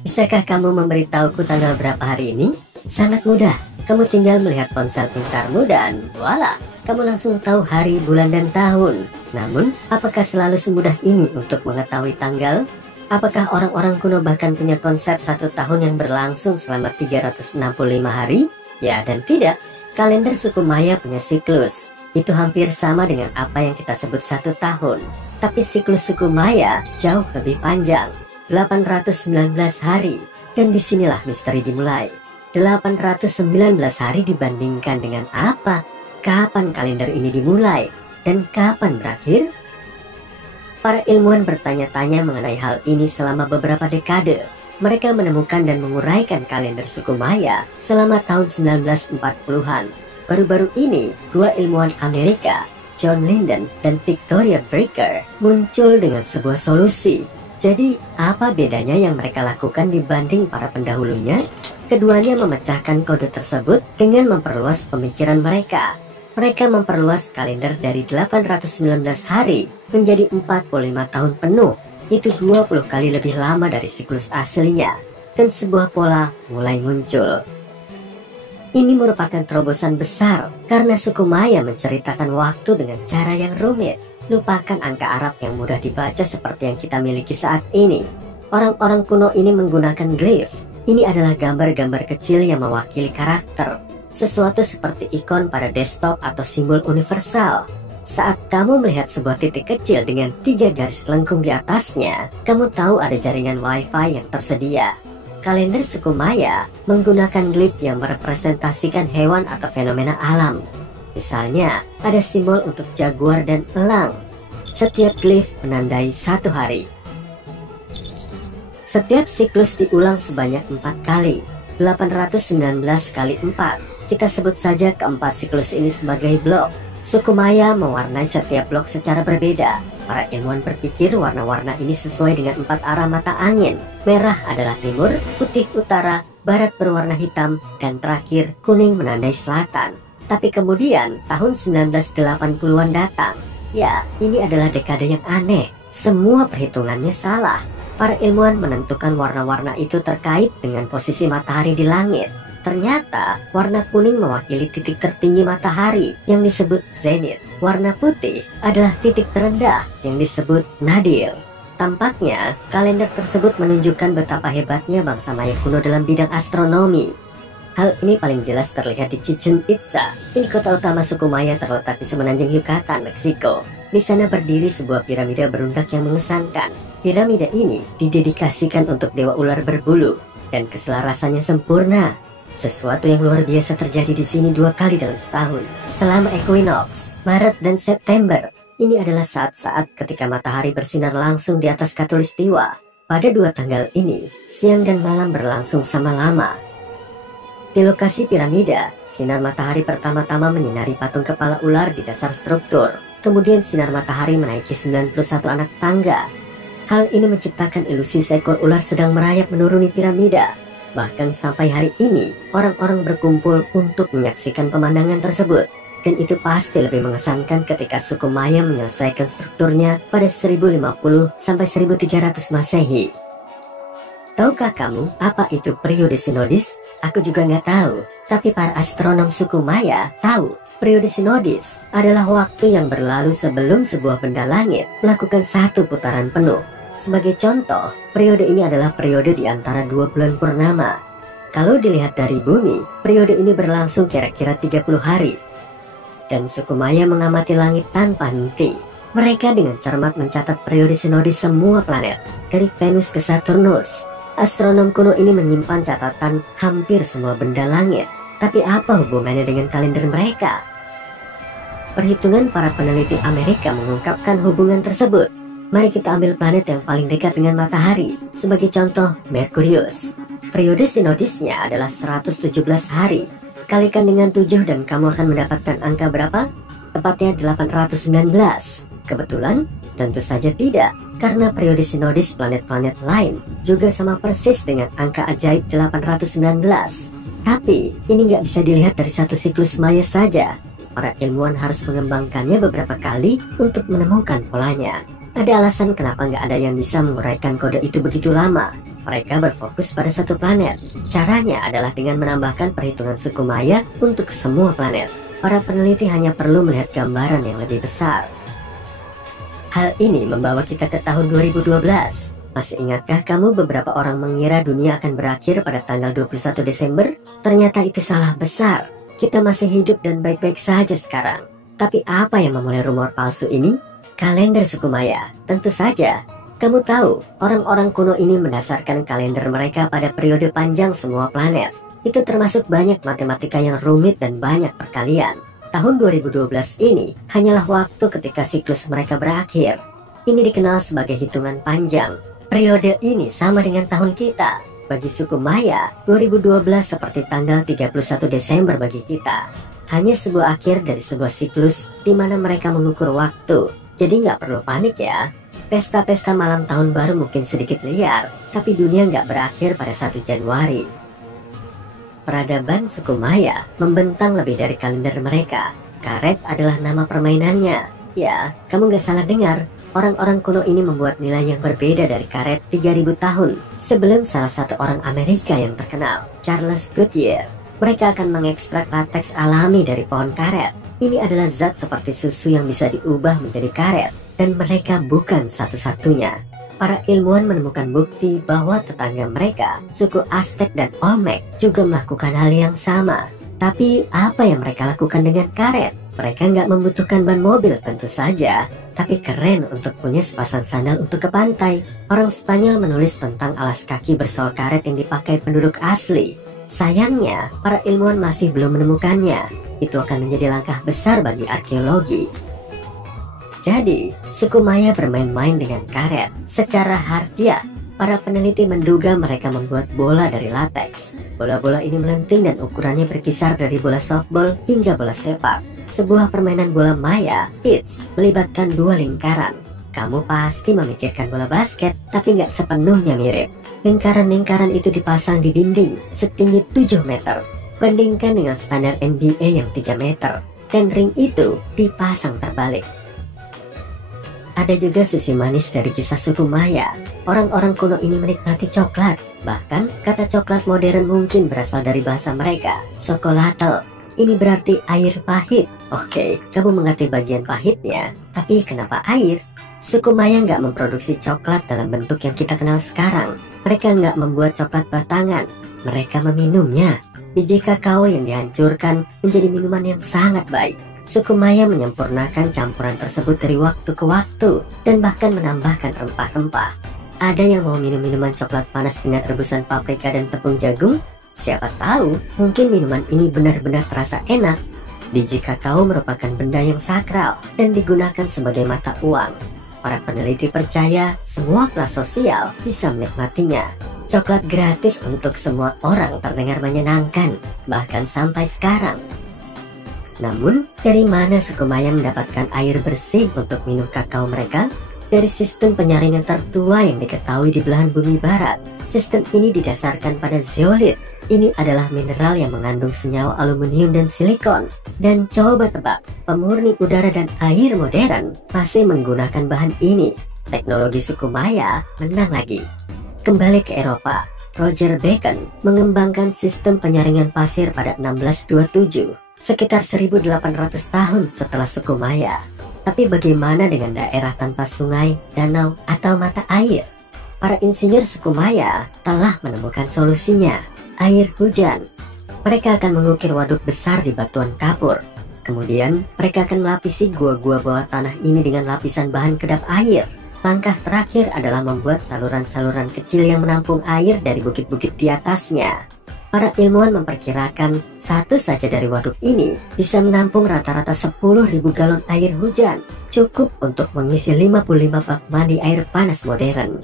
Bisakah kamu memberitahuku tanggal berapa hari ini? Sangat mudah. Kamu tinggal melihat ponsel pintarmu dan voila, kamu langsung tahu hari, bulan, dan tahun. Namun, apakah selalu semudah ini untuk mengetahui tanggal? Apakah orang-orang kuno bahkan punya konsep satu tahun yang berlangsung selama 365 hari? Ya dan tidak. Kalender suku Maya punya siklus. Itu hampir sama dengan apa yang kita sebut satu tahun. Tapi siklus suku Maya jauh lebih panjang, 819 hari. Dan disinilah misteri dimulai. 819 hari dibandingkan dengan apa? Kapan kalender ini dimulai? Dan kapan berakhir? Para ilmuwan bertanya-tanya mengenai hal ini selama beberapa dekade. Mereka menemukan dan menguraikan kalender suku Maya selama tahun 1940-an. Baru-baru ini, dua ilmuwan Amerika, John Linden dan Victoria Baker, muncul dengan sebuah solusi. Jadi, apa bedanya yang mereka lakukan dibanding para pendahulunya? Keduanya memecahkan kode tersebut dengan memperluas pemikiran mereka. Mereka memperluas kalender dari 819 hari menjadi 45 tahun penuh. Itu 20 kali lebih lama dari siklus aslinya. Dan sebuah pola mulai muncul. Ini merupakan terobosan besar karena suku Maya menceritakan waktu dengan cara yang rumit. Lupakan angka Arab yang mudah dibaca seperti yang kita miliki saat ini. Orang-orang kuno ini menggunakan glyph. Ini adalah gambar-gambar kecil yang mewakili karakter. Sesuatu seperti ikon pada desktop atau simbol universal. Saat kamu melihat sebuah titik kecil dengan 3 garis lengkung di atasnya, kamu tahu ada jaringan wifi yang tersedia. Kalender suku Maya menggunakan glyph yang merepresentasikan hewan atau fenomena alam. Misalnya, ada simbol untuk jaguar dan elang. Setiap glyph menandai satu hari. Setiap siklus diulang sebanyak 4 kali, 819 kali 4. Kita sebut saja keempat siklus ini sebagai blok. Suku Maya mewarnai setiap blok secara berbeda. Para ilmuwan berpikir warna-warna ini sesuai dengan 4 arah mata angin. Merah adalah timur, putih utara, barat berwarna hitam, dan terakhir kuning menandai selatan. Tapi kemudian tahun 1980-an datang. Ya, ini adalah dekade yang aneh. Semua perhitungannya salah. Para ilmuwan menentukan warna-warna itu terkait dengan posisi matahari di langit. Ternyata warna kuning mewakili titik tertinggi matahari yang disebut zenith. Warna putih adalah titik terendah yang disebut nadir. Tampaknya kalender tersebut menunjukkan betapa hebatnya bangsa Maya kuno dalam bidang astronomi. Hal ini paling jelas terlihat di Chichen Itza. Ini kota utama suku Maya terletak di semenanjung Yucatan, Meksiko. Di sana berdiri sebuah piramida berundak yang mengesankan. Piramida ini didedikasikan untuk dewa ular berbulu dan keselarasannya sempurna. Sesuatu yang luar biasa terjadi di sini 2 kali dalam setahun. Selama equinox, Maret dan September, ini adalah saat-saat ketika matahari bersinar langsung di atas khatulistiwa. Pada 2 tanggal ini, siang dan malam berlangsung sama lama. Di lokasi piramida, sinar matahari pertama-tama menyinari patung kepala ular di dasar struktur. Kemudian sinar matahari menaiki 91 anak tangga. Hal ini menciptakan ilusi seekor ular sedang merayap menuruni piramida. Bahkan sampai hari ini, orang-orang berkumpul untuk menyaksikan pemandangan tersebut. Dan itu pasti lebih mengesankan ketika suku Maya menyelesaikan strukturnya pada 1050 sampai 1300 Masehi. Tahukah kamu apa itu periode sinodis? Aku juga nggak tahu, tapi para astronom suku Maya tahu. Periode sinodis adalah waktu yang berlalu sebelum sebuah benda langit melakukan satu putaran penuh. Sebagai contoh, periode ini adalah periode di antara 2 bulan purnama. Kalau dilihat dari bumi, periode ini berlangsung kira-kira 30 hari. Dan suku Maya mengamati langit tanpa henti. Mereka dengan cermat mencatat periode sinodis semua planet, dari Venus ke Saturnus. Astronom kuno ini menyimpan catatan hampir semua benda langit. Tapi apa hubungannya dengan kalender mereka? Perhitungan para peneliti Amerika mengungkapkan hubungan tersebut. Mari kita ambil planet yang paling dekat dengan matahari. Sebagai contoh, Merkurius. Periode sinodisnya adalah 117 hari. Kalikan dengan 7 dan kamu akan mendapatkan angka berapa? Tepatnya 819. Kebetulan? Tentu saja tidak. Karena periode sinodis planet-planet lain juga sama persis dengan angka ajaib 819. Tapi, ini nggak bisa dilihat dari satu siklus Maya saja. Para ilmuwan harus mengembangkannya beberapa kali untuk menemukan polanya. Ada alasan kenapa nggak ada yang bisa menguraikan kode itu begitu lama. Mereka berfokus pada satu planet. Caranya adalah dengan menambahkan perhitungan suku Maya untuk semua planet. Para peneliti hanya perlu melihat gambaran yang lebih besar. Hal ini membawa kita ke tahun 2012. Masih ingatkah kamu beberapa orang mengira dunia akan berakhir pada tanggal 21 Desember? Ternyata itu salah besar. Kita masih hidup dan baik-baik saja sekarang. Tapi apa yang memulai rumor palsu ini? Kalender suku Maya. Tentu saja. Kamu tahu, orang-orang kuno ini mendasarkan kalender mereka pada periode panjang semua planet. Itu termasuk banyak matematika yang rumit dan banyak perkalian. Tahun 2012 ini hanyalah waktu ketika siklus mereka berakhir. Ini dikenal sebagai hitungan panjang. Periode ini sama dengan tahun kita. Bagi suku Maya, 2012 seperti tanggal 31 Desember bagi kita. Hanya sebuah akhir dari sebuah siklus di mana mereka mengukur waktu. Jadi nggak perlu panik ya. Pesta-pesta malam tahun baru mungkin sedikit liar, tapi dunia nggak berakhir pada 1 Januari. Peradaban suku Maya membentang lebih dari kalender mereka. Karet adalah nama permainannya. Ya, kamu nggak salah dengar. Orang-orang kuno ini membuat nilai yang berbeda dari karet 3000 tahun sebelum salah satu orang Amerika yang terkenal, Charles Goodyear. Mereka akan mengekstrak lateks alami dari pohon karet. Ini adalah zat seperti susu yang bisa diubah menjadi karet. Dan mereka bukan satu-satunya. Para ilmuwan menemukan bukti bahwa tetangga mereka, suku Aztec dan Olmec, juga melakukan hal yang sama. Tapi apa yang mereka lakukan dengan karet? Mereka nggak membutuhkan ban mobil tentu saja, tapi keren untuk punya sepasang sandal untuk ke pantai. Orang Spanyol menulis tentang alas kaki bersol karet yang dipakai penduduk asli. Sayangnya, para ilmuwan masih belum menemukannya. Itu akan menjadi langkah besar bagi arkeologi. Jadi, suku Maya bermain-main dengan karet. Secara harfiah, para peneliti menduga mereka membuat bola dari lateks. Bola-bola ini melenting dan ukurannya berkisar dari bola softball hingga bola sepak. Sebuah permainan bola Maya, pitch, melibatkan 2 lingkaran. Kamu pasti memikirkan bola basket, tapi nggak sepenuhnya mirip. Lingkaran-lingkaran itu dipasang di dinding setinggi 7 meter. Bandingkan dengan standar NBA yang 3 meter. Dan ring itu dipasang terbalik. Ada juga sisi manis dari kisah suku Maya. Orang-orang kuno ini menikmati coklat. Bahkan kata coklat modern mungkin berasal dari bahasa mereka, chocolatl. Ini berarti air pahit. Oke, kamu mengerti bagian pahitnya. Tapi kenapa air? Suku Maya nggak memproduksi coklat dalam bentuk yang kita kenal sekarang. Mereka nggak membuat coklat batangan. Mereka meminumnya. Biji kakao yang dihancurkan menjadi minuman yang sangat baik. Suku Maya menyempurnakan campuran tersebut dari waktu ke waktu dan bahkan menambahkan rempah-rempah. Ada yang mau minum minuman coklat panas dengan rebusan paprika dan tepung jagung? Siapa tahu, mungkin minuman ini benar-benar terasa enak. Biji kakao merupakan benda yang sakral dan digunakan sebagai mata uang. Para peneliti percaya semua kelas sosial bisa menikmatinya. Coklat gratis untuk semua orang terdengar menyenangkan, bahkan sampai sekarang. Namun, dari mana suku Maya mendapatkan air bersih untuk minum kakao mereka? Dari sistem penyaringan tertua yang diketahui di belahan bumi barat. Sistem ini didasarkan pada zeolit. Ini adalah mineral yang mengandung senyawa aluminium dan silikon. Dan coba tebak, pemurni udara dan air modern masih menggunakan bahan ini. Teknologi suku Maya menang lagi. Kembali ke Eropa, Roger Bacon mengembangkan sistem penyaringan pasir pada 1627. Sekitar 1800 tahun setelah suku Maya. Tapi bagaimana dengan daerah tanpa sungai, danau, atau mata air? Para insinyur suku Maya telah menemukan solusinya. Air hujan. Mereka akan mengukir waduk besar di batuan kapur. Kemudian mereka akan melapisi gua-gua bawah tanah ini dengan lapisan bahan kedap air. Langkah terakhir adalah membuat saluran-saluran kecil yang menampung air dari bukit-bukit di atasnya. Para ilmuwan memperkirakan satu saja dari waduk ini bisa menampung rata-rata 10.000 galon air hujan, cukup untuk mengisi 55 bak mandi air panas modern.